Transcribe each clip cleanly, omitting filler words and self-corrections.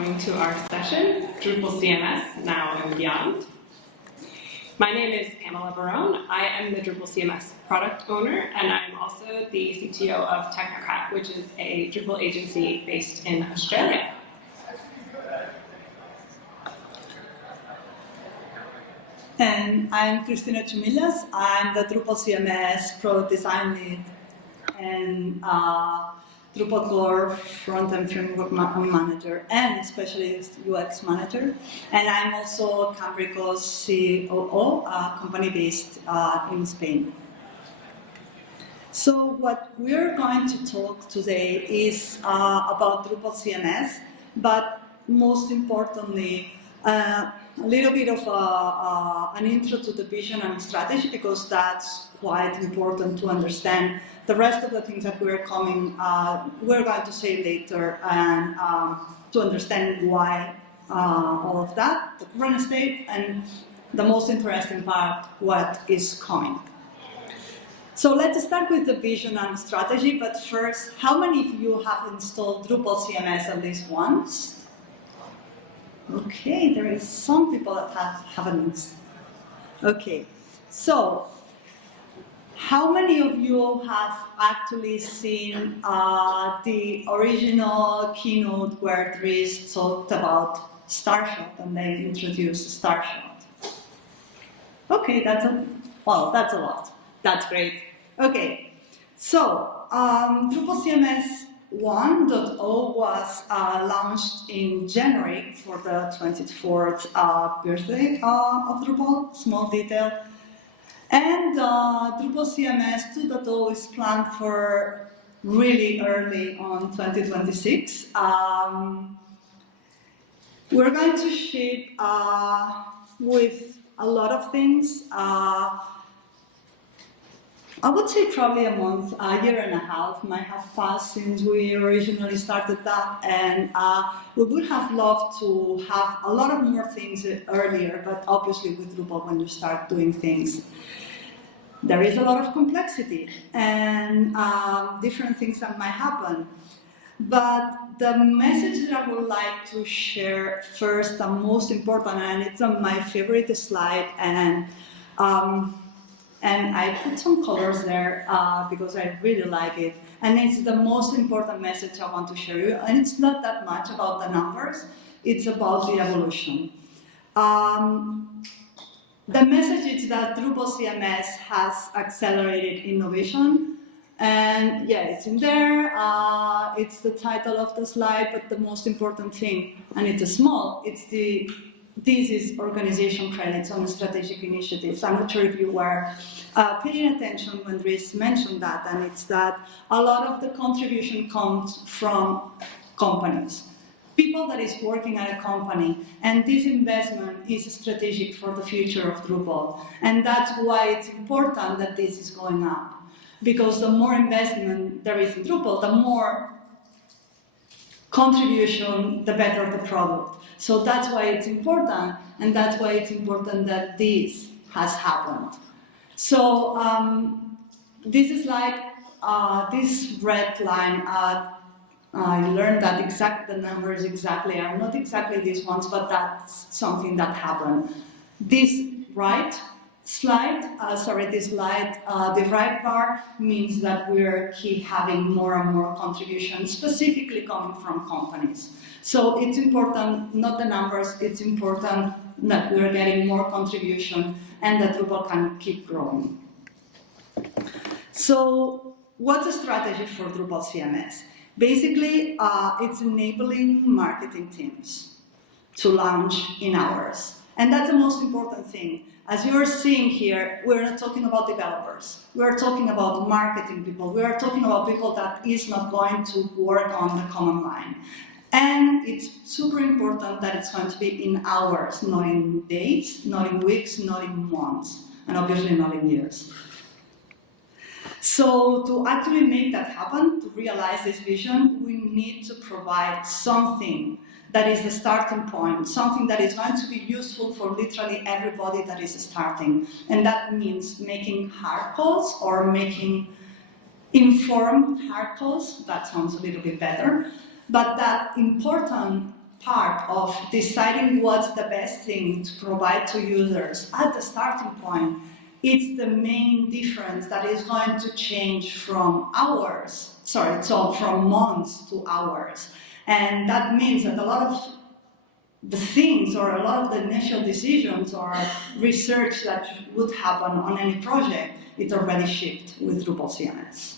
coming to our session, Drupal CMS, Now and Beyond. My name is Pamela Barone. I am the Drupal CMS product owner, and I'm also the CTO of Technocrat, which is a Drupal agency based in Australia. And I'm Cristina Chumillas. I'm the Drupal CMS product design lead and Drupal core front-end framework manager and specialist UX manager. And I'm also Cambrico's COO, a company based in Spain. So what we're going to talk today is about Drupal CMS, but most importantly, a little bit of an intro to the vision and strategy, because that's quite important to understand the rest of the things that we're going to say later, and to understand why all of that, the current state, and the most interesting part, what is coming. So let's start with the vision and strategy, but first, how many of you have installed Drupal CMS at least once? Okay, there is some people that haven't. Okay, so how many of you have actually seen the original keynote where Dries talked about Starshot and they introduced Starshot? Okay, that's a lot. That's great. Okay, so Drupal CMS 1.0 was launched in January for the 24th birthday of Drupal, small detail. And Drupal CMS 2.0 is planned for really early on 2026. We're going to ship with a lot of things. I would say probably a month, a year and a half might have passed since we originally started that, and we would have loved to have a lot of more things earlier, but obviously with Drupal, when you start doing things, there is a lot of complexity and different things that might happen. But the message that I would like to share first and most important, and it's on my favorite slide, and I put some colors there because I really like it. And it's the most important message I want to share you. And it's not that much about the numbers, it's about the evolution. The message is that Drupal CMS has accelerated innovation. And yeah, it's in there. It's the title of the slide, but the most important thing, and it's small, this is organization credits on strategic initiatives. I'm not sure if you were paying attention when Dries mentioned that, and it's that a lot of the contribution comes from companies, people that is working at a company, and this investment is strategic for the future of Drupal. And that's why it's important that this is going up, because the more investment there is in Drupal, the more contribution, the better the product. So that's why it's important, and that's why it's important that this has happened. So this is like this red line. I learned that the numbers exactly are not exactly these ones, but that's something that happened. This right slide, the right bar means that we're keep having more and more contributions, specifically coming from companies. So it's important, not the numbers, it's important that we're getting more contribution and that Drupal can keep growing. So what's the strategy for Drupal CMS? Basically, it's enabling marketing teams to launch in hours. And that's the most important thing. As you're seeing here, we're not talking about developers. We're talking about marketing people. We are talking about people that is not going to work on the command line. And it's super important that it's going to be in hours, not in days, not in weeks, not in months, and obviously not in years. So to actually make that happen, to realize this vision, we need to provide something that is the starting point, something that is going to be useful for literally everybody that is starting. And that means making hard calls or making informed hard calls. That sounds a little bit better. But that important part of deciding what's the best thing to provide to users at the starting point. It's the main difference that is going to change from from months to hours. And that means that a lot of the things or a lot of the initial decisions or research that would happen on any project, it's already shipped with Drupal CMS.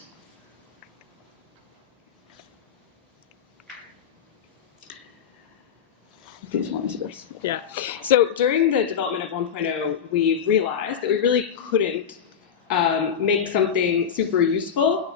This one is yours. Yeah. So during the development of 1.0, we realized that we really couldn't make something super useful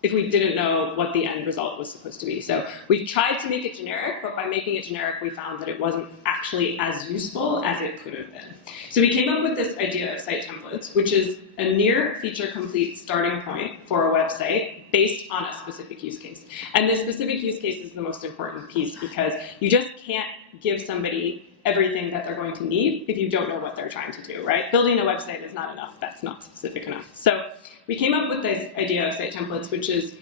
if we didn't know what the end result was supposed to be. So we tried to make it generic, but by making it generic, we found that it wasn't actually as useful as it could have been. So we came up with this idea of site templates, which is a near feature complete starting point for a website based on a specific use case. And this specific use case is the most important piece because you just can't give somebody everything that they're going to need if you don't know what they're trying to do, right? Building a website is not enough. That's not specific enough. So we came up with this idea of site templates, which is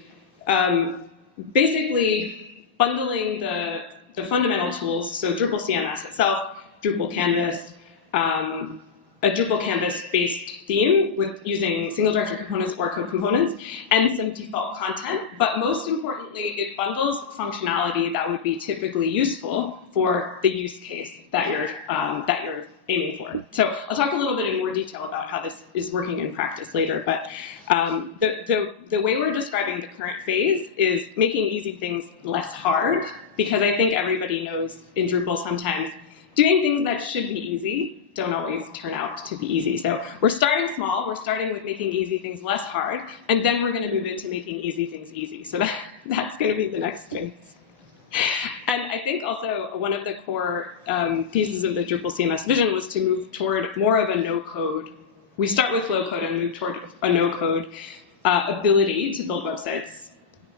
basically bundling the fundamental tools, so Drupal CMS itself, Drupal Canvas, a Drupal Canvas-based theme with using single directory components or code components, and some default content. But most importantly, it bundles functionality that would be typically useful for the use case that you're aiming for. So I'll talk a little bit in more detail about how this is working in practice later. But the way we're describing the current phase is making easy things less hard, because I think everybody knows in Drupal sometimes doing things that should be easy don't always turn out to be easy. So we're starting small, we're starting with making easy things less hard, and then we're gonna move into making easy things easy. So that's gonna be the next phase. And I think also one of the core pieces of the Drupal CMS vision was to move toward more of a no-code. We start with low-code and move toward a no-code ability to build websites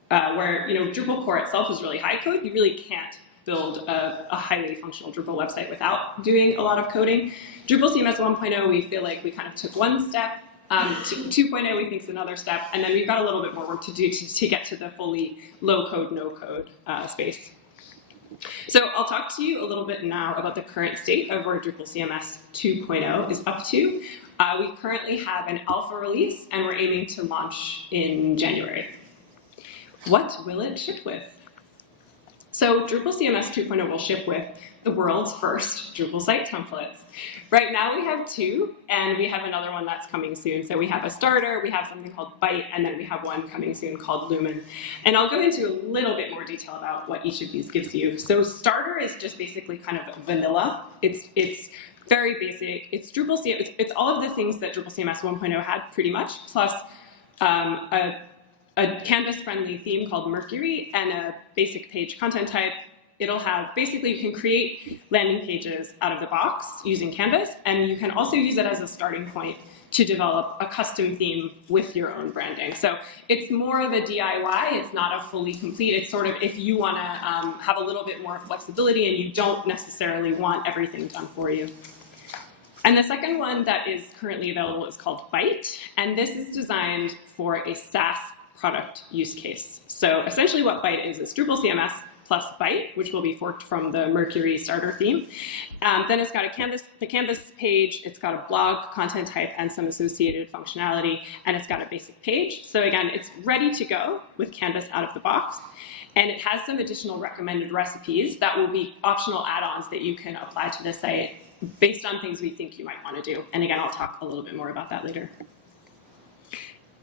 where Drupal core itself is really high code. You really can't build a highly functional Drupal website without doing a lot of coding. Drupal CMS 1.0, we feel like we kind of took one step. 2.0 we think is another step, and then we've got a little bit more work to do to get to the fully low-code, no-code space. So I'll talk to you a little bit now about the current state of where Drupal CMS 2.0 is up to. We currently have an alpha release, and we're aiming to launch in January. What will it ship with? So Drupal CMS 2.0 will ship with the world's first Drupal site templates. Right now we have 2, and we have another one that's coming soon. So we have a starter, we have something called Byte, and then we have one coming soon called Lumen. And I'll go into a little bit more detail about what each of these gives you. So starter is just basically kind of vanilla. It's very basic. It's Drupal CMS. It's all of the things that Drupal CMS 1.0 had pretty much, plus a canvas-friendly theme called Mercury and a basic page content type. It'll have, basically you can create landing pages out of the box using Canvas, and you can also use it as a starting point to develop a custom theme with your own branding. So it's more of a DIY, it's not a fully complete, it's sort of if you wanna have a little bit more flexibility and you don't necessarily want everything done for you. And the second one that is currently available is called Byte, and this is designed for a SaaS product use case. So essentially what Byte is Drupal CMS plus Byte, which will be forked from the Mercury starter theme. Then it's got the Canvas page, it's got a blog content type and some associated functionality, and it's got a basic page. So again, it's ready to go with Canvas out of the box. And it has some additional recommended recipes that will be optional add-ons that you can apply to the site based on things we think you might want to do. And again, I'll talk a little bit more about that later.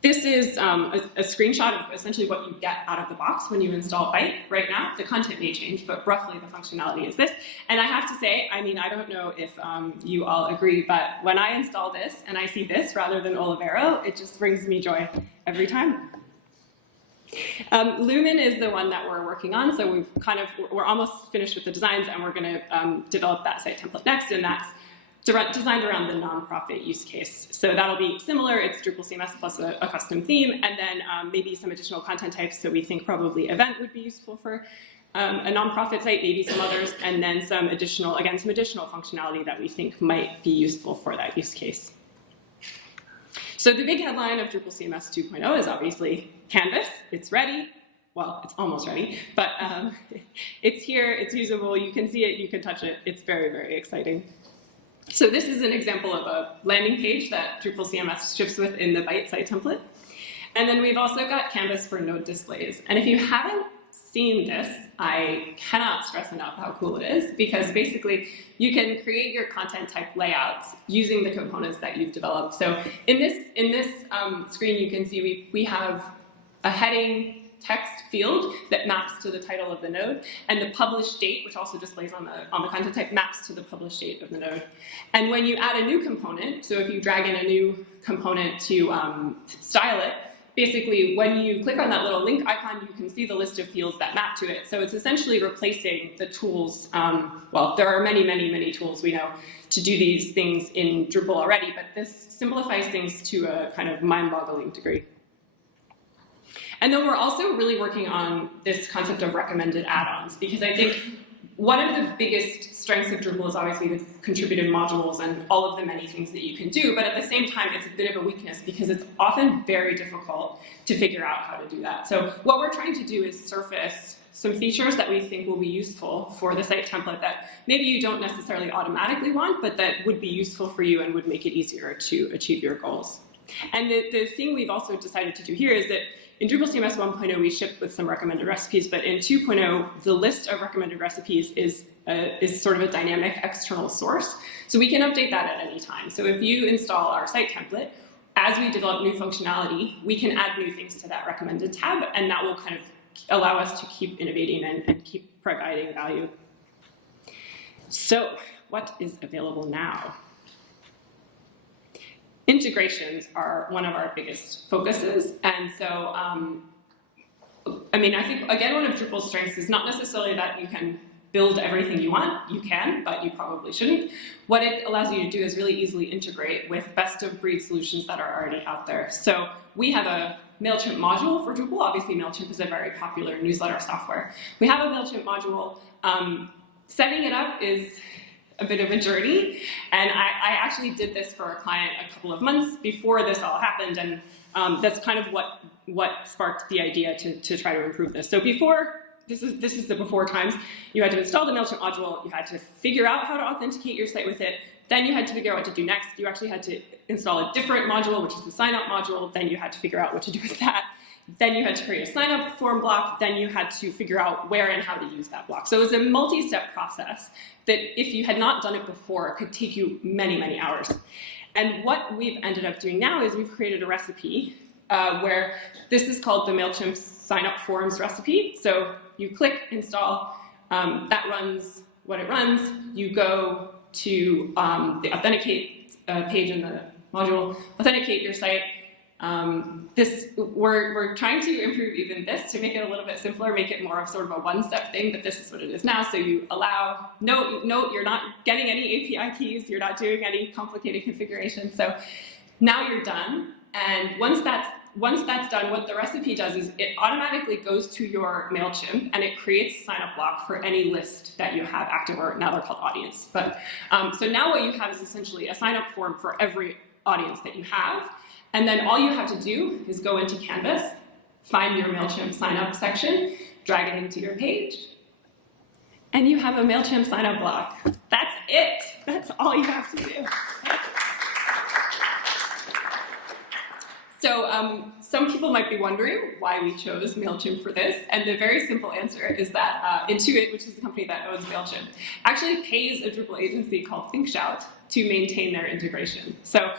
This is a screenshot of essentially what you get out of the box when you install Byte right now. The content may change, but roughly the functionality is this. And I have to say, I mean, I don't know if you all agree, but when I install this and I see this rather than Olivero, it just brings me joy every time. Lumen is the one that we're working on, so we're almost finished with the designs, and we're going to develop that site template next, and that's designed around the nonprofit use case. So that'll be similar. It's Drupal CMS plus a custom theme, and then maybe some additional content types. So we think probably event would be useful for a nonprofit site, maybe some others, and then some additional functionality that we think might be useful for that use case. So the big headline of Drupal CMS 2.0 is obviously Canvas. It's ready. well, it's almost ready, but it's here, it's usable, you can see it, you can touch it, it's very, very exciting. So this is an example of a landing page that Drupal CMS ships with in the Byte site template. And then we've also got Canvas for node displays. And if you haven't seen this, I cannot stress enough how cool it is, because basically you can create your content type layouts using the components that you've developed. So in this screen, you can see we have a heading text field that maps to the title of the node, and the published date, which also displays on the content type, maps to the published date of the node. And when you add a new component, so if you drag in a new component to style it, basically when you click on that little link icon, you can see the list of fields that map to it. So it's essentially replacing the tools. Well, there are many, many, many tools we know to do these things in Drupal already, but this simplifies things to a kind of mind-boggling degree. And then we're also really working on this concept of recommended add-ons, because I think one of the biggest strengths of Drupal is obviously the contributed modules and all of the many things that you can do, but at the same time, it's a bit of a weakness because it's often very difficult to figure out how to do that. So what we're trying to do is surface some features that we think will be useful for the site template that maybe you don't necessarily automatically want, but that would be useful for you and would make it easier to achieve your goals. And the thing we've also decided to do here is that in Drupal CMS 1.0, we shipped with some recommended recipes, but in 2.0, the list of recommended recipes is sort of a dynamic external source. So we can update that at any time. So if you install our site template, as we develop new functionality, we can add new things to that recommended tab, and that will kind of allow us to keep innovating and keep providing value. So what is available now? Integrations are one of our biggest focuses, and so, I mean, I think, again, one of Drupal's strengths is not necessarily that you can build everything you want. You can, but you probably shouldn't. What it allows you to do is really easily integrate with best-of-breed solutions that are already out there. So we have a MailChimp module for Drupal. Obviously, MailChimp is a very popular newsletter software. We have a MailChimp module. Setting it up is a bit of a journey, and I actually did this for a client a couple of months before this all happened, and that's kind of what sparked the idea to try to improve this. So before, this is the before times, you had to install the MailChimp module, you had to figure out how to authenticate your site with it, then you had to figure out what to do next. You actually had to install a different module, which is the sign-up module, then you had to figure out what to do with that. Then you had to create a sign-up form block, then you had to figure out where and how to use that block. So it was a multi-step process that if you had not done it before, could take you many, many hours. And what we've ended up doing now is we've created a recipe where this is called the MailChimp sign-up forms recipe. So you click install, that runs what it runs. You go to the authenticate page in the module, authenticate your site. We're trying to improve even this to make it a little bit simpler, make it more of sort of a one-step thing, but this is what it is now. So you allow, no, you're not getting any API keys, you're not doing any complicated configuration. So now you're done, and once that's done, what the recipe does is it automatically goes to your MailChimp and it creates a sign-up block for any list that you have active, or now they're called audience. But so now what you have is essentially a sign-up form for every audience that you have. And then all you have to do is go into Canvas, find your MailChimp sign-up section, drag it into your page, and you have a MailChimp sign-up block. That's it. That's all you have to do. So some people might be wondering why we chose MailChimp for this, and the very simple answer is that Intuit, which is the company that owns MailChimp, actually pays a Drupal agency called ThinkShout to maintain their integration. So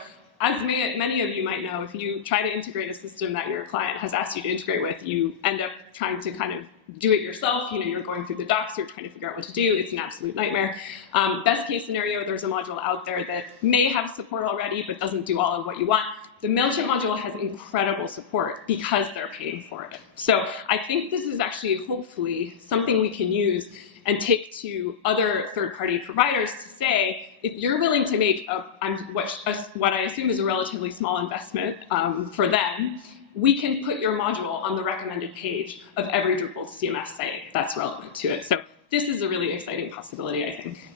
as many of you might know, if you try to integrate a system that your client has asked you to integrate with, you end up trying to kind of do it yourself. You know, you're going through the docs, you're trying to figure out what to do. It's an absolute nightmare. Best case scenario, there's a module out there that may have support already, but doesn't do all of what you want. The MailChimp module has incredible support because they're paying for it. So I think this is actually hopefully something we can use and take to other third-party providers to say, if you're willing to make what I assume is a relatively small investment for them, we can put your module on the recommended page of every Drupal CMS site that's relevant to it. So this is a really exciting possibility, I think.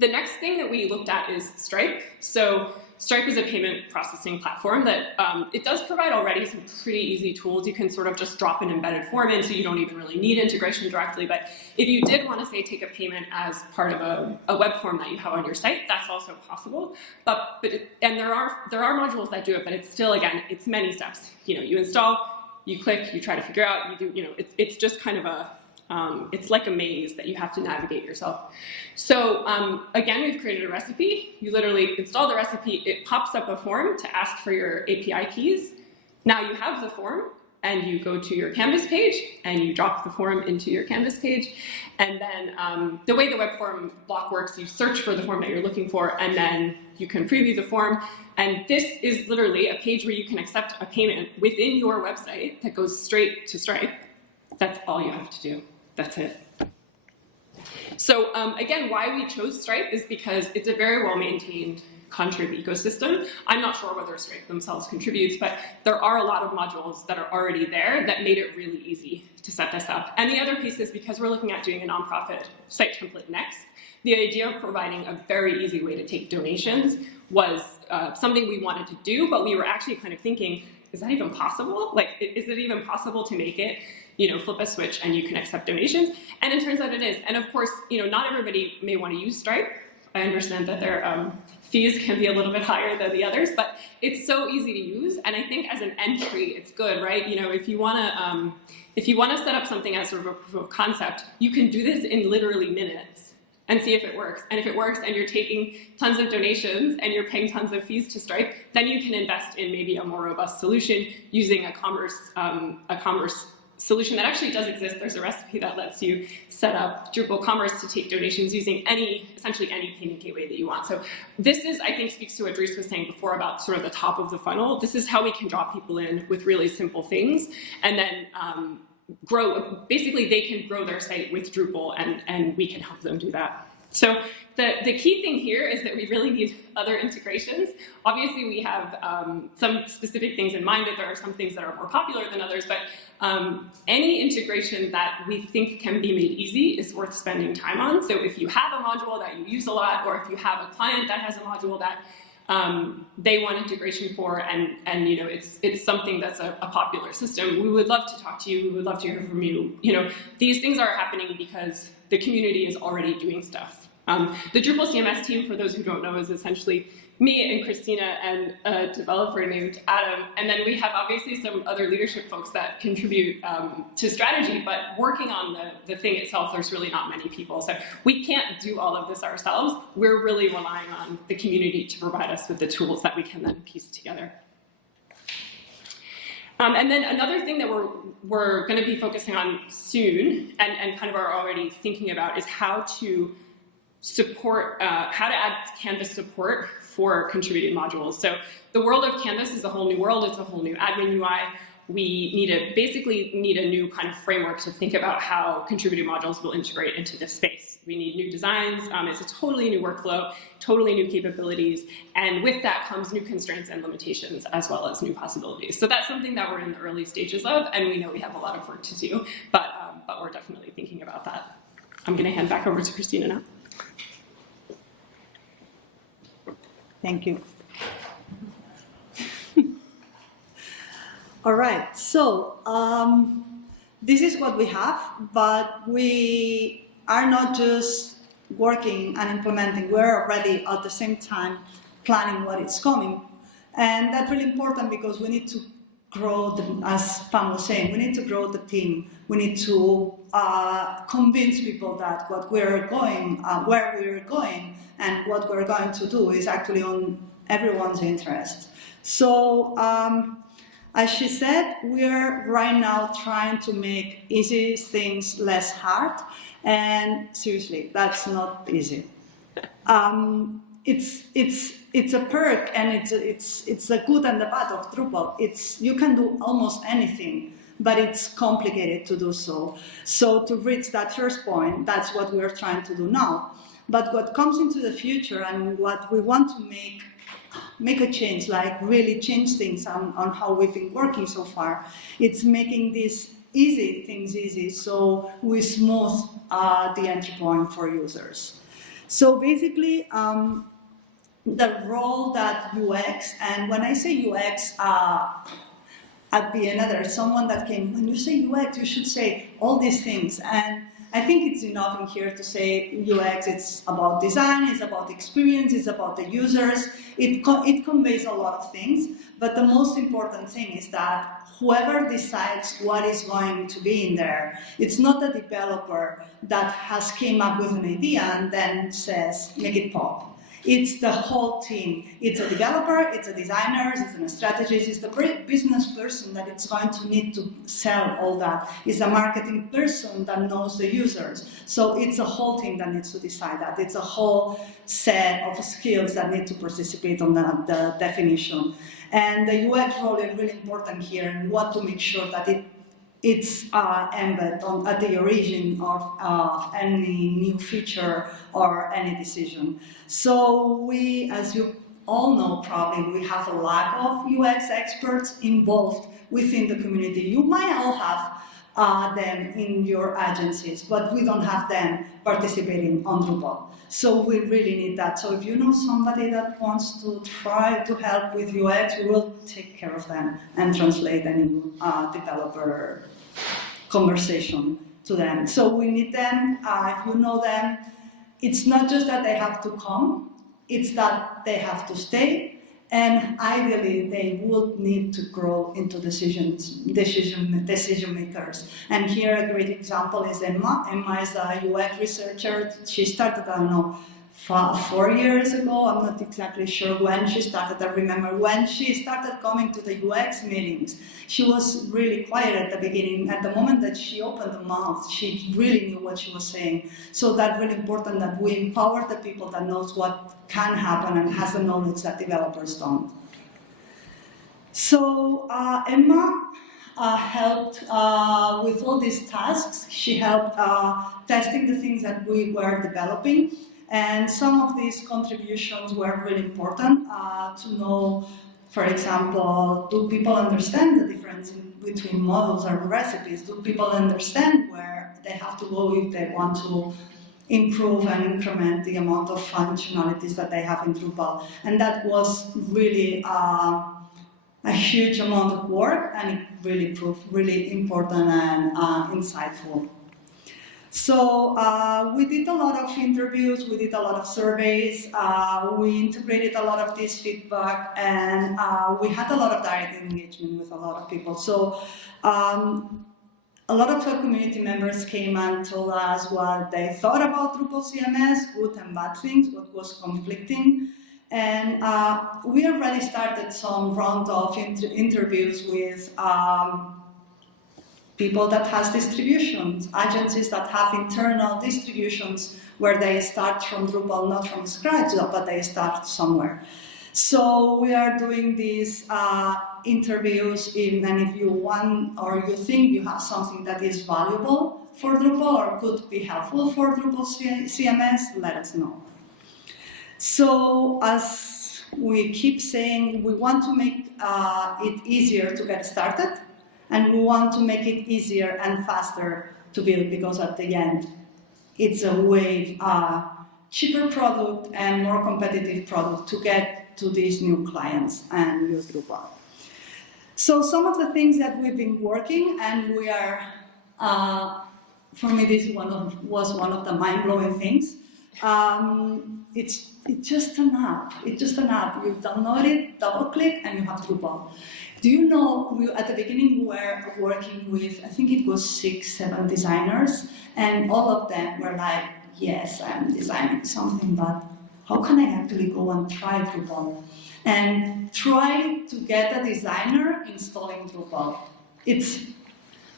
The next thing that we looked at is Stripe. So Stripe is a payment processing platform that it does provide already some pretty easy tools. You can sort of just drop an embedded form in, so you don't even really need integration directly. But if you did want to, say, take a payment as part of a web form that you have on your site, that's also possible. And there are modules that do it, but it's still, again, it's many steps. You install, you click, you try to figure out, you do, it's just kind of it's like a maze that you have to navigate yourself. So again, we've created a recipe. You literally install the recipe. It pops up a form to ask for your API keys. Now you have the form, and you go to your Canvas page, and you drop the form into your Canvas page. And then the way the web form block works, you search for the form that you're looking for, and then you can preview the form. And this is literally a page where you can accept a payment within your website that goes straight to Stripe. That's all you have to do. That's it. So again, why we chose Stripe is because it's a very well-maintained contrib ecosystem. I'm not sure whether Stripe themselves contributes, but there are a lot of modules that are already there that made it really easy to set this up. And the other piece is because we're looking at doing a nonprofit site template next, the idea of providing a very easy way to take donations was something we wanted to do, but we were actually kind of thinking, is that even possible? Like, is it even possible to make it, flip a switch and you can accept donations? And it turns out it is. And of course, not everybody may want to use Stripe. I understand that their fees can be a little bit higher than the others, but it's so easy to use. And I think as an entry, it's good, right? If you want to set up something as sort of a proof of concept, you can do this in literally minutes and see if it works. And if it works and you're taking tons of donations and you're paying tons of fees to Stripe, then you can invest in maybe a more robust solution using a commerce solution that actually does exist. There's a recipe that lets you set up Drupal commerce to take donations using essentially any payment gateway that you want. So this is, I think, speaks to what Dries was saying before about sort of the top of the funnel. This is how we can draw people in with really simple things, and then grow. Basically, they can grow their site with Drupal, and we can help them do that. So the key thing here is that we really need other integrations. Obviously, we have some specific things in mind, that there are some things that are more popular than others, but any integration that we think can be made easy is worth spending time on. So if you have a module that you use a lot, or if you have a client that has a module that they want integration for, and it's something that's a popular system, we would love to talk to you. We would love to hear from you. These things are happening because the community is already doing stuff. The Drupal CMS team, for those who don't know, is essentially me and Christina and a developer named Adam. And then we have obviously some other leadership folks that contribute to strategy, but working on the thing itself, there's really not many people. So we can't do all of this ourselves. We're really relying on the community to provide us with the tools that we can then piece together. And then another thing that we're going to be focusing on soon, and kind of are already thinking about, is how to support, how to add Canvas support for contributed modules. So the world of Canvas is a whole new world. It's a whole new admin UI. We basically need a new kind of framework to think about how contributed modules will integrate into this space. We need new designs. It's a totally new workflow, totally new capabilities, and with that comes new constraints and limitations, as well as new possibilities. So that's something that we're in the early stages of, and we know we have a lot of work to do, but we're definitely thinking about that. I'm going to hand back over to Christina now. Thank you. All right, so this is what we have, but we are not just working and implementing, we're already at the same time planning what is coming. And that's really important because we need to grow, as Pam was saying, we need to grow the team. We need to convince people that what we're going, where we're going, and what we're going to do is actually on everyone's interest. So, as she said, we're right now trying to make easy things less hard, and seriously, that's not easy. It's a perk, and it's the good and the bad of Drupal. You can do almost anything, but it's complicated to do so. So to reach that first point, that's what we're trying to do now. But what comes into the future and what we want to make a change, like really change things on how we've been working so far, it's making these things easy, so we smooth the entry point for users. So basically, the role that UX, and when I say UX, at Vienna, there's someone that came, when you say UX, you should say all these things. And I think it's enough in here to say UX, it's about design, it's about experience, it's about the users. It conveys a lot of things, but the most important thing is that whoever decides what is going to be in there, it's not the developer that has came up with an idea and then says, make it pop. It's the whole team. It's a developer, it's a designer, it's a strategist, it's the business person that it's going to need to sell all that. It's a marketing person that knows the users. So it's a whole team that needs to decide that. It's a whole set of skills that need to participate on the definition. And the UX role is really important here, and we want to make sure that it's embedded at the origin of any new feature or any decision. So we, as you all know probably, we have a lack of UX experts involved within the community. You might all have them in your agencies, but we don't have them participating on Drupal. So we really need that. So if you know somebody that wants to try to help with UX, we will take care of them and translate any developer conversation to them. So we need them. If you know them, it's not just that they have to come, it's that they have to stay. And ideally, they would need to grow into decision makers. And here, a great example is Emma. Emma is a UX researcher. She started, I don't know, 4 years ago. I'm not exactly sure when she started. I remember when she started coming to the UX meetings. She was really quiet at the beginning. At the moment that she opened the mouth, she really knew what she was saying. So that's really important that we empower the people that knows what can happen and has the knowledge that developers don't. So Emma helped with all these tasks. She helped testing the things that we were developing. And some of these contributions were really important to know, for example, do people understand the difference between models and recipes? Do people understand where they have to go if they want to improve and increment the amount of functionalities that they have in Drupal? And that was really a huge amount of work, and it really proved really important and insightful. So we did a lot of interviews, we did a lot of surveys, we integrated a lot of this feedback, and we had a lot of direct engagement with a lot of people. So a lot of our community members came and told us what they thought about Drupal CMS, good and bad things, what was conflicting. And we already started some round of interviews with people that has distributions, agencies that have internal distributions where they start from Drupal, not from scratch, but they start somewhere. So we are doing these interviews, and if you want or you think you have something that is valuable for Drupal or could be helpful for Drupal CMS, let us know. So as we keep saying, we want to make it easier to get started, and we want to make it easier and faster to build, because at the end, it's a way cheaper product and more competitive product to get to these new clients and use Drupal. So some of the things that we've been working, and we are, for me, this was one of the mind-blowing things. It's just an app. It's just an app. You download it, double-click, and you have Drupal. Do you know, at the beginning we were working with, I think it was 6, 7 designers, and all of them were like, yes, I'm designing something, but how can I actually go and try Drupal? And try to get a designer installing Drupal. It's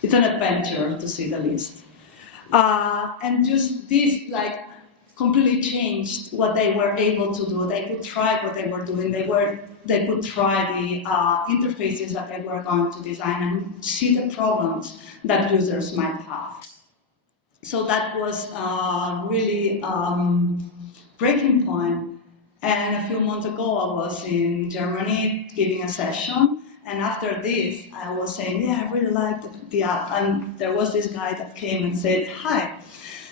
an adventure, to say the least. And just this, like, completely changed what they were able to do. They could try what they were doing. They could try the interfaces that they were going to design and see the problems that users might have. So that was really breaking point. And a few months ago, I was in Germany giving a session. And after this, I was saying, yeah, I really liked the app. And there was this guy that came and said, hi.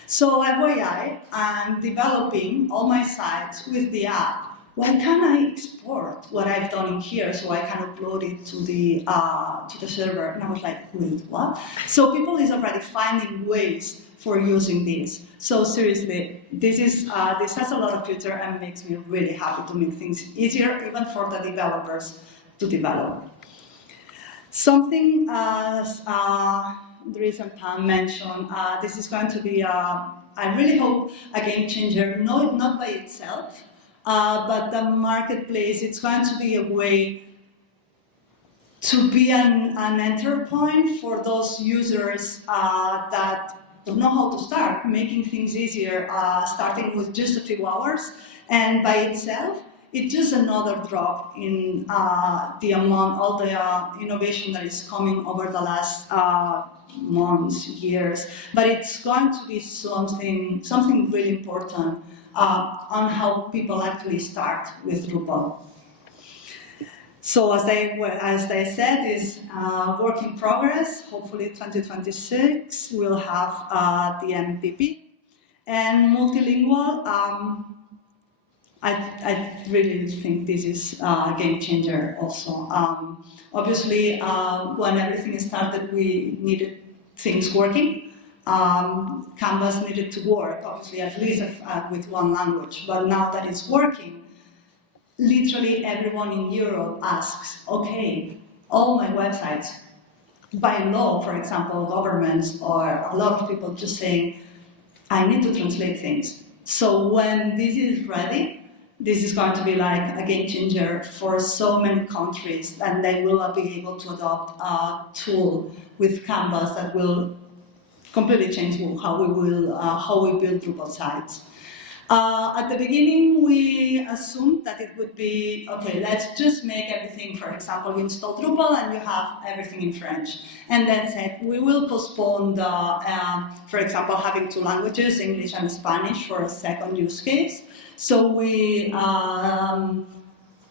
So FYI, I'm developing all my sites with the app why can't I export what I've done in here so I can upload it to the server? And I was like, wait, what? So people is already finding ways for using this. So seriously, this has a lot of future and makes me really happy to make things easier, even for the developers to develop. Something as Dries and Pam mentioned, this is going to be, I really hope, a game changer, not by itself, but the marketplace. It's going to be a way to be an entry point for those users that don't know how to start, making things easier, starting with just a few hours, and by itself, it's just another drop in the amount, all the innovation that is coming over the last months, years. But it's going to be something really important on how people actually start with Drupal. So as they said, is work in progress. Hopefully 2026 we'll have the MVP. And multilingual, I really think this is a game changer also. Obviously, when everything started, we needed things working. Canvas needed to work, obviously, at least with one language. But now that it's working, literally everyone in Europe asks, okay, all my websites, by law, for example, governments or a lot of people just saying, I need to translate things. So when this is ready, this is going to be like a game changer for so many countries, and they will be able to adopt a tool with Canvas that will completely change how we build Drupal sites. At the beginning, we assumed that it would be, okay, let's just make everything, for example, you install Drupal and you have everything in French. And then said, we will postpone for example, having two languages, English and Spanish, for a second use case. So we,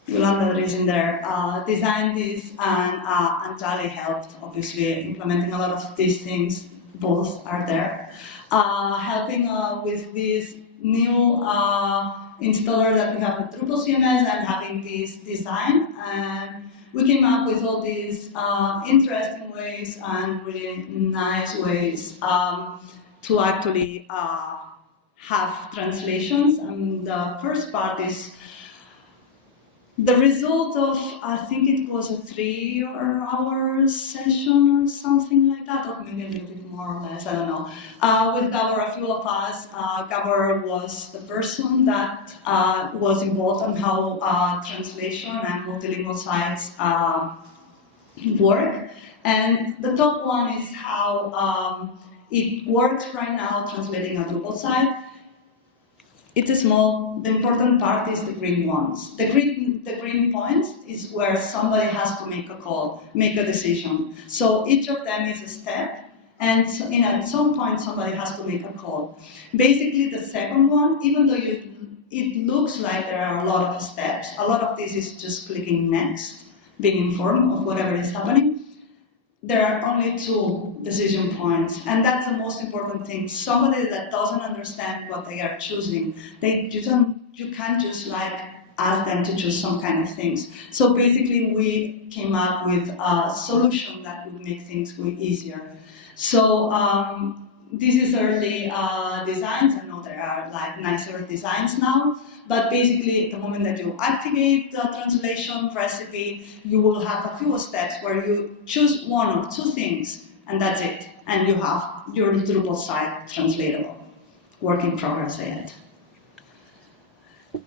Yolanda is in there, designed this, and Jali helped, obviously, implementing a lot of these things. Both are there. Helping with this new installer that we have with Drupal CMS and having this design. And we came up with all these interesting ways and really nice ways to actually have translations. And the first part is the result of, I think it was a 3-hour session or something like that, or maybe a little bit more or less, I don't know. With Gabor, a few of us, Gabor was the person that was involved on how translation and multilingual sites work. And the top one is how it works right now translating a Drupal site. It's small. The important part is the green ones. The green points is where somebody has to make a call, make a decision. So each of them is a step, and at some point somebody has to make a call. Basically, the second one, even though it looks like there are a lot of steps, a lot of this is just clicking next, being informed of whatever is happening. There are only 2 decision points, and that's the most important thing. Somebody that doesn't understand what they are choosing, you can't just like ask them to choose some kind of things. So basically, we came up with a solution that would make things way easier. So this is early designs. I know there are like nicer designs now, but basically, the moment that you activate the translation recipe, you will have a few steps where you choose 1 or 2 things, and that's it. And you have your Drupal site translatable. Work in progress yet.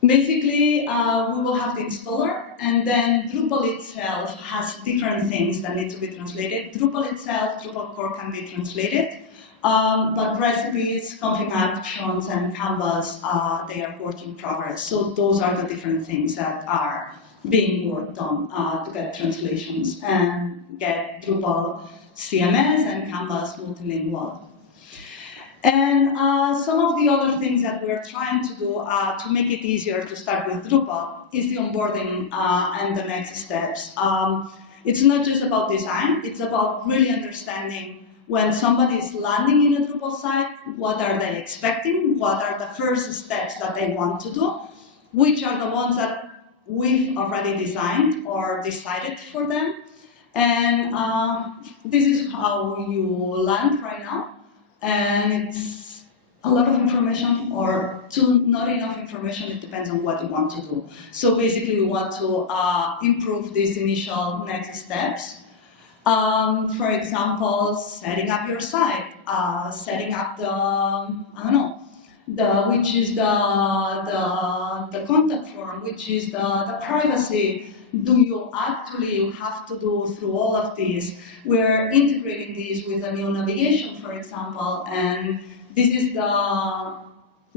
Basically, we will have the installer, and then Drupal itself has different things that need to be translated. Drupal itself, Drupal core can be translated. But recipes, config actions, and Canvas, they are work in progress. So those are the different things that are being worked on to get translations and get Drupal CMS and Canvas multilingual. And some of the other things that we're trying to do to make it easier to start with Drupal is the onboarding and the next steps. It's not just about design, it's about really understanding when somebody is landing in a Drupal site, what are they expecting? What are the first steps that they want to do? which are the ones that we've already designed or decided for them. And this is how you land right now. And it's a lot of information or not enough information. It depends on what you want to do. So basically, we want to improve these initial next steps. For example, setting up your site, setting up which is the contact form, which is the privacy. Do you actually have to do through all of these? We're integrating these with a new navigation, for example, and this is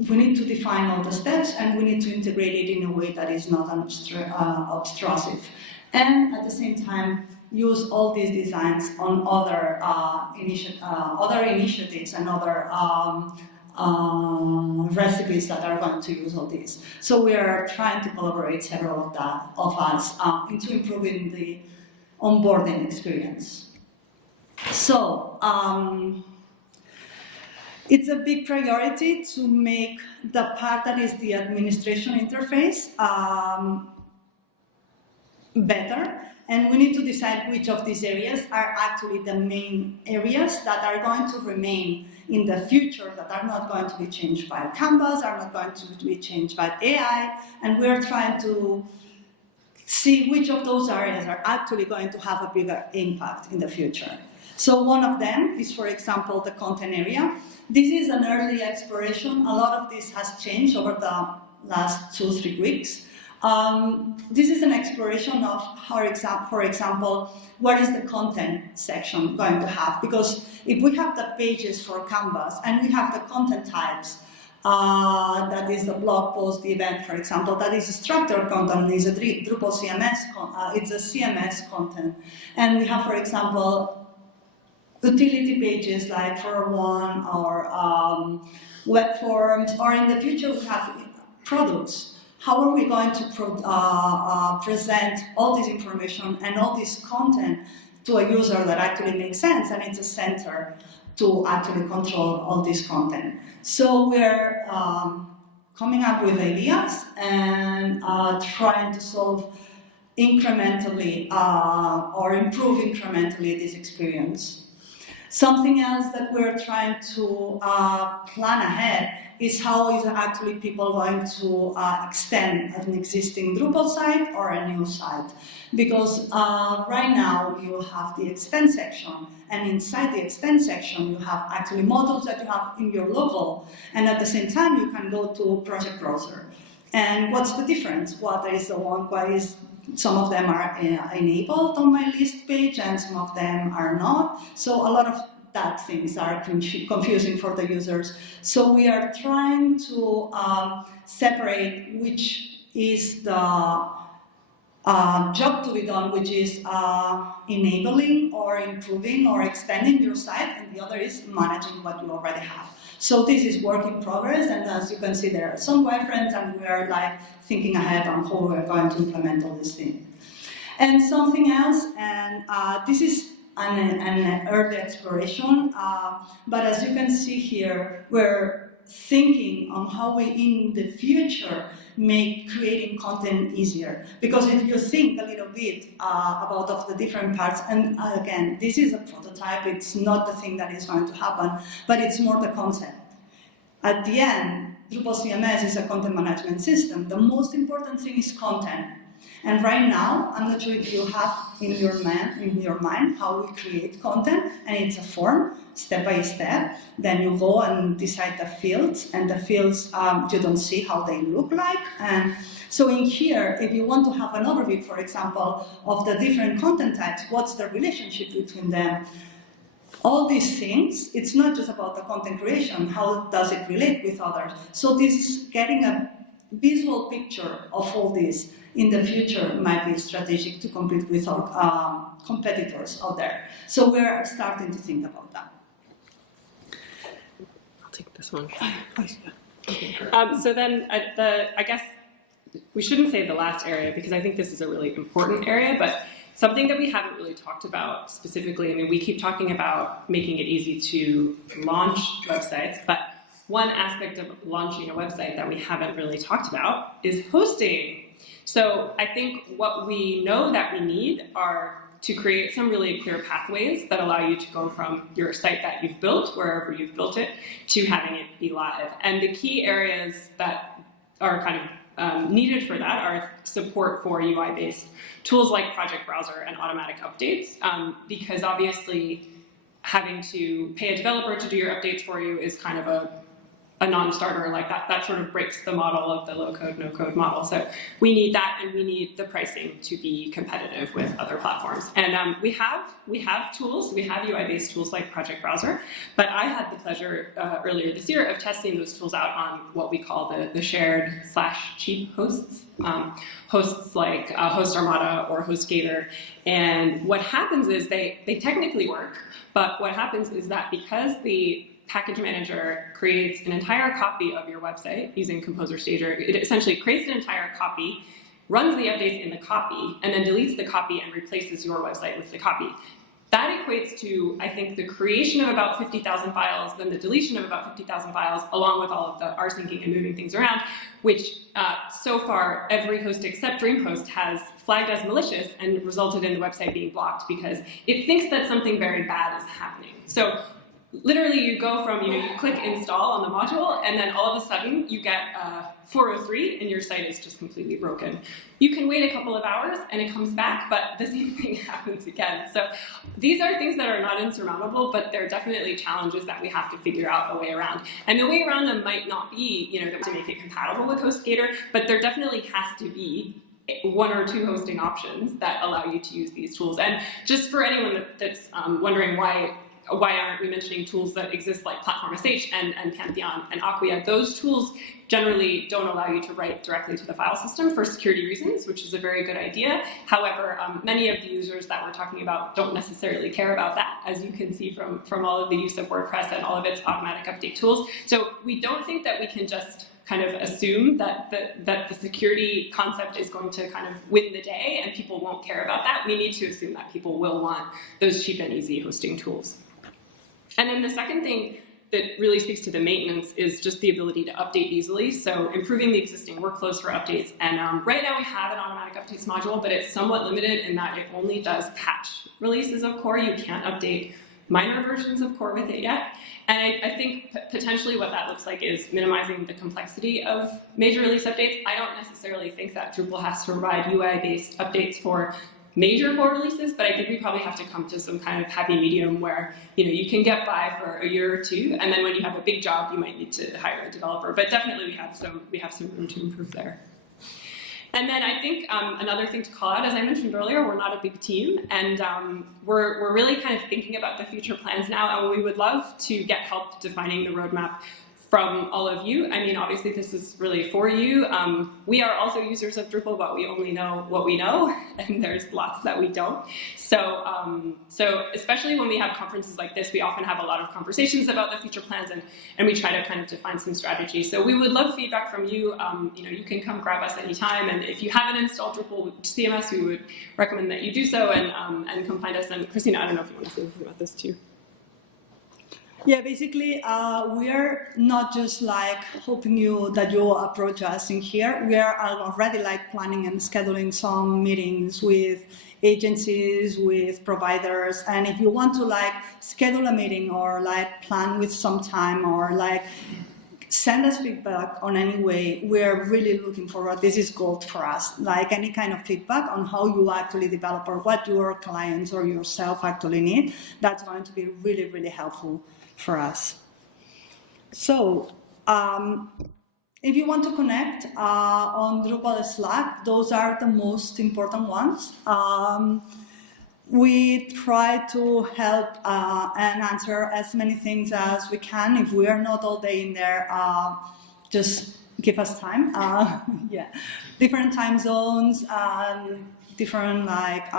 we need to define all the steps and we need to integrate it in a way that is not obtrusive. And at the same time, use all these designs on other initiatives and other recipes that are going to use all these. So we are trying to collaborate, several of us, into improving the onboarding experience. So it's a big priority to make the part that is the administration interface better. And we need to decide which of these areas are actually the main areas that are going to remain in the future, that are not going to be changed by Canvas, are not going to be changed by AI, and we're trying to see which of those areas are actually going to have a bigger impact in the future. So one of them is, for example, the content area. This is an early exploration. A lot of this has changed over the last 2-3 weeks. This is an exploration of, for example, what is the content section going to have? Because if we have the pages for Canvas and we have the content types, that is the blog post, the event, for example, that is structured content, is a Drupal CMS, it's a CMS content. And we have, for example, utility pages like for one or web forms, or in the future we have products. How are we going to present all this information and all this content to a user that actually makes sense, and it's a center to actually control all this content? So we're coming up with ideas and trying to solve incrementally or improve incrementally this experience. Something else that we're trying to plan ahead is how is actually people going to extend an existing Drupal site or a new site. Because right now you have the extend section, and inside the extend section you have actually modules that you have in your local, and at the same time you can go to project browser. And what's the difference? What is the one? Why is some of them are enabled on my list page and some of them are not? So a lot of that things are confusing for the users. So we are trying to separate which is the job to be done, which is enabling or improving or extending your site, and the other is managing what you already have. So this is work in progress, and as you can see, there are some wireframes, and we are like thinking ahead on how we're going to implement all these things. And something else, and this is an early exploration, but as you can see here, we're thinking on how we in the future make creating content easier. Because if you think a little bit about of the different parts, and again, this is a prototype, it's not the thing that is going to happen, but it's more the concept. At the end, Drupal CMS is a content management system. The most important thing is content. And right now, I'm not sure if you have in your mind how we create content, and it's a form, step by step. Then you go and decide the fields, and the fields, you don't see how they look like. And so in here, if you want to have an overview, for example, of the different content types, what's the relationship between them? All these things, it's not just about the content creation, how does it relate with others? So this is getting a visual picture of all this in the future might be strategic to compete with our competitors out there. So we're starting to think about that. I'll take this one. So then I guess we shouldn't say the last area, because I think this is a really important area, but something that we haven't really talked about specifically, I mean, we keep talking about making it easy to launch websites, but one aspect of launching a website that we haven't really talked about is hosting. So I think what we know that we need are to create some really clear pathways that allow you to go from your site that you've built, wherever you've built it, to having it be live. And the key areas that are kind of needed for that are support for UI-based tools like Project Browser and automatic updates, because obviously having to pay a developer to do your updates for you is kind of a non-starter. Like that sort of breaks the model of the low-code, no-code model. So we need that, and we need the pricing to be competitive with other platforms. And we have tools, we have UI-based tools like Project Browser, but I had the pleasure earlier this year of testing those tools out on what we call the shared/cheap hosts. Hosts like Host Armada or HostGator. And what happens is they technically work, but what happens is that because the package manager creates an entire copy of your website using Composer Stager, it essentially creates an entire copy, runs the updates in the copy, and then deletes the copy and replaces your website with the copy. That equates to, I think, the creation of about 50,000 files, then the deletion of about 50,000 files, along with all of the rsyncing and moving things around, which so far every host except DreamHost has flagged as malicious and resulted in the website being blocked because it thinks that something very bad is happening. So literally, you go from, you click install on the module, and then all of a sudden you get 403 and your site is just completely broken. You can wait a couple of hours and it comes back, but the same thing happens again. So these are things that are not insurmountable, but they're definitely challenges that we have to figure out a way around. And the way around them might not be, to make it compatible with HostGator, but there definitely has to be one or two hosting options that allow you to use these tools. And just for anyone that's wondering why aren't we mentioning tools that exist like Platform SH and Pantheon and Acquia? Those tools generally don't allow you to write directly to the file system for security reasons, which is a very good idea. However, many of the users that we're talking about don't necessarily care about that, as you can see from all of the use of WordPress and all of its automatic update tools. So we don't think that we can just kind of assume that the security concept is going to kind of win the day and people won't care about that. We need to assume that people will want those cheap and easy hosting tools. And then the second thing that really speaks to the maintenance is just the ability to update easily. So improving the existing workflows for updates. And right now we have an automatic updates module, but it's somewhat limited in that it only does patch releases of core. You can't update minor versions of core with it yet. And I think potentially what that looks like is minimizing the complexity of major release updates. I don't necessarily think that Drupal has to provide UI-based updates for major core releases, but I think we probably have to come to some kind of happy medium where you can get by for a year or two, and then when you have a big job, you might need to hire a developer. But definitely we have some room to improve there. And then I think another thing to call out, as I mentioned earlier, we're not a big team, and we're really kind of thinking about the future plans now, and we would love to get help defining the roadmap from all of you. I mean, obviously this is really for you. We are also users of Drupal, but we only know what we know, and there's lots that we don't. So especially when we have conferences like this, we often have a lot of conversations about the future plans, and we try to kind of define some strategy. So we would love feedback from you. You can come grab us anytime, and if you haven't installed Drupal CMS, we would recommend that you do so, and come find us. And Christina, I don't know if you want to say anything about this too. Yeah, basically, we are not just like hoping that you approach us in here. We are already like planning and scheduling some meetings with agencies, with providers. And if you want to like schedule a meeting or like plan with some time or like send us feedback on any way, we're really looking forward. This is gold for us. Like any kind of feedback on how you actually develop or what your clients or yourself actually need, that's going to be really, really helpful for us. So if you want to connect on Drupal Slack, those are the most important ones. We try to help and answer as many things as we can. If we are not all day in there, just give us time. Yeah, different time zones, different like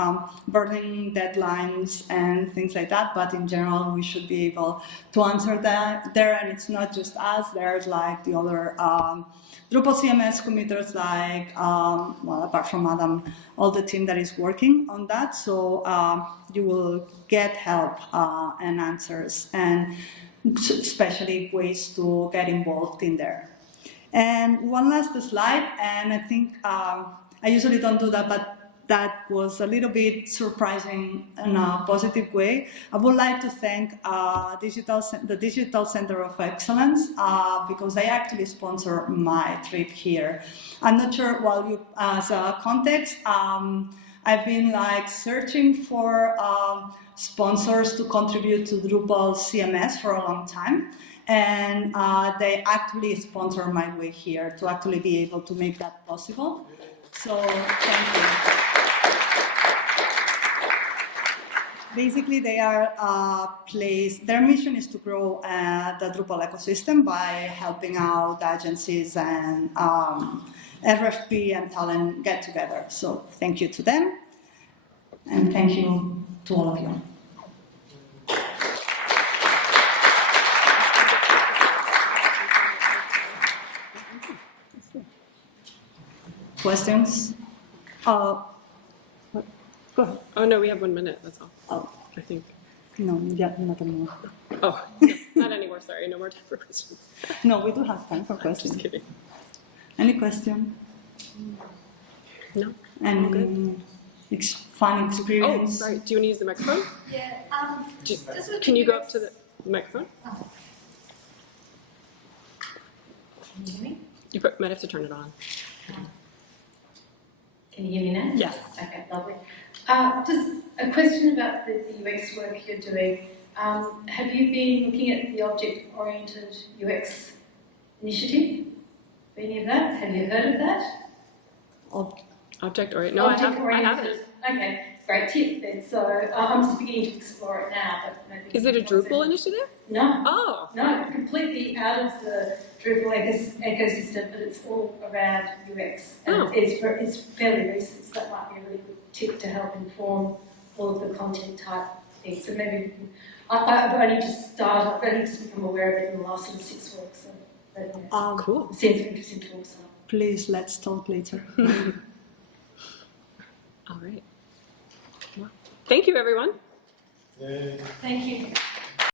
burning deadlines and things like that, but in general we should be able to answer that there. And it's not just us, there's like the other Drupal CMS committers, like well, apart from Adam, all the team that is working on that, so you will get help and answers. And especially ways to get involved in there. And one last slide, and I think I usually don't do that, but that was a little bit surprising in a positive way. I would like to thank the Digital Center of Excellence because they actually sponsor my trip here. I'm not sure, well, as a context, I've been like searching for sponsors to contribute to Drupal CMS for a long time. And they actually sponsor my way here to actually be able to make that possible. So thank you. Basically, they are their mission is to grow the Drupal ecosystem by helping out agencies and RFP and talent get together. So thank you to them, and thank you to all of you. Questions? Go ahead. Oh, no, we have 1 minute, that's all. Oh, I think. no, yeah, not anymore. Oh, no, not anymore, sorry. No more time for questions. No, we do have time for questions. Just kidding. Any question? No? Any fun Oh, experience? sorry. Do you want to use the microphone? Yeah. Can you go up to the microphone? Can you hear me? You might have to turn it on. Can you hear me now? Yes. Okay, lovely. Just a question about the UX work you're doing. Have you been looking at the object-oriented UX initiative? Any of that? Have you heard of that? Object oriented? No, I haven't. Okay, great tip then. So I'm just beginning to explore it now. But maybe Is it a Drupal initiative? No. Oh. No, completely out of the Drupal ecosystem, but it's all around UX. And Oh. it's fairly recent, so that might be a really good tip to help inform all of the content type things. So maybe I've only just started, I've only just become aware of it in the last sort of 6 weeks. So that Cool. seems interesting to also. Please, let's talk later. All right. Well, thank you, everyone. Thank you.